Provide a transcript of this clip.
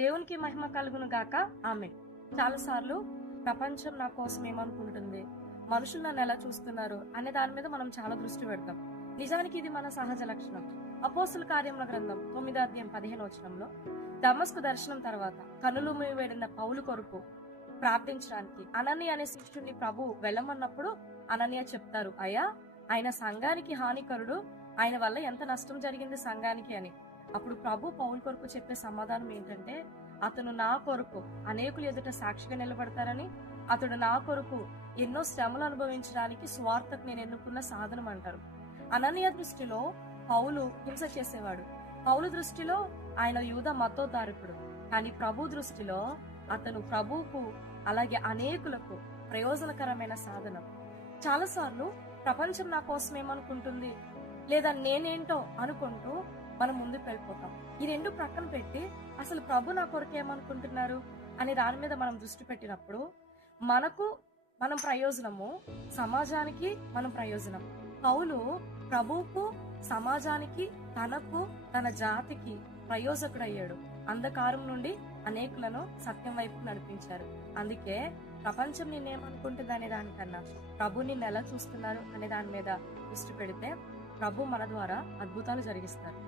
దేవునికి మహిమ కలుగును గాక. ఆమేన్. చాలాసార్లు ప్రపంచం నా కోసం ఏమనుకుంటుంది, మనుషులు నన్ను ఎలా చూస్తున్నారు అనే దాని మీద మనం చాలా దృష్టి పెడతాం. నిజానికి ఇది మన సహజ లక్షణం. అపోస్తుల కార్యముల గ్రంథం 9:15 దమస్కు దర్శనం తర్వాత కనులు మూయబడిన పౌలు కొరకు ప్రార్థించడానికి అననీయ అనే శిష్యుడిని ప్రభు వెళ్ళమన్నప్పుడు అననీయ చెప్తారు, అయ్యా ఆయన సంఘానికి హానికరుడు, ఆయన వల్ల ఎంత నష్టం జరిగింది సంఘానికి అని. అప్పుడు ప్రభు పౌలు కొరకు చెప్పే సమాధానం ఏంటంటే, అతను నా కొరకు అనేకులు ఎదుట సాక్షిగా నిలబడతారని, అతడు నా కొరకు ఎన్నో శ్రమలు అనుభవించడానికి స్వార్థకు నేను ఎన్నుకున్న సాధనం అంటారు. అననీయ దృష్టిలో పౌలు హింస చేసేవాడు, పౌలు దృష్టిలో ఆయన యూద మతోద్ధారకుడు. కానీ ప్రభు దృష్టిలో అతను ప్రభువుకు అలాగే అనేకులకు ప్రయోజనకరమైన సాధనం. చాలాసార్లు ప్రపంచం నా కోసం ఏమనుకుంటుంది లేదా నేనేంటో అనుకుంటూ మనం ముందుకు వెళ్ళిపోతాం. ఈ రెండు ప్రక్కన పెట్టి అసలు ప్రభు నా కొరకు ఏమనుకుంటున్నారు అనే దాని మీద మనం దృష్టి పెట్టినప్పుడు మనకు మనం ప్రయోజనము, సమాజానికి మనం ప్రయోజనం. పౌలు ప్రభువుకు, సమాజానికి, తనకు, తన జాతికి ప్రయోజకుడయ్యాడు. అంధకారం నుండి అనేకులను సత్యం వైపు నడిపించారు. అందుకే ప్రపంచం నిన్నేమనుకుంటుంది అనే దానికన్నా ప్రభు నిన్ను ఎలా చూస్తున్నారు అనే దాని మీద దృష్టి పెడితే ప్రభు మన ద్వారా అద్భుతాలు జరిగిస్తారు.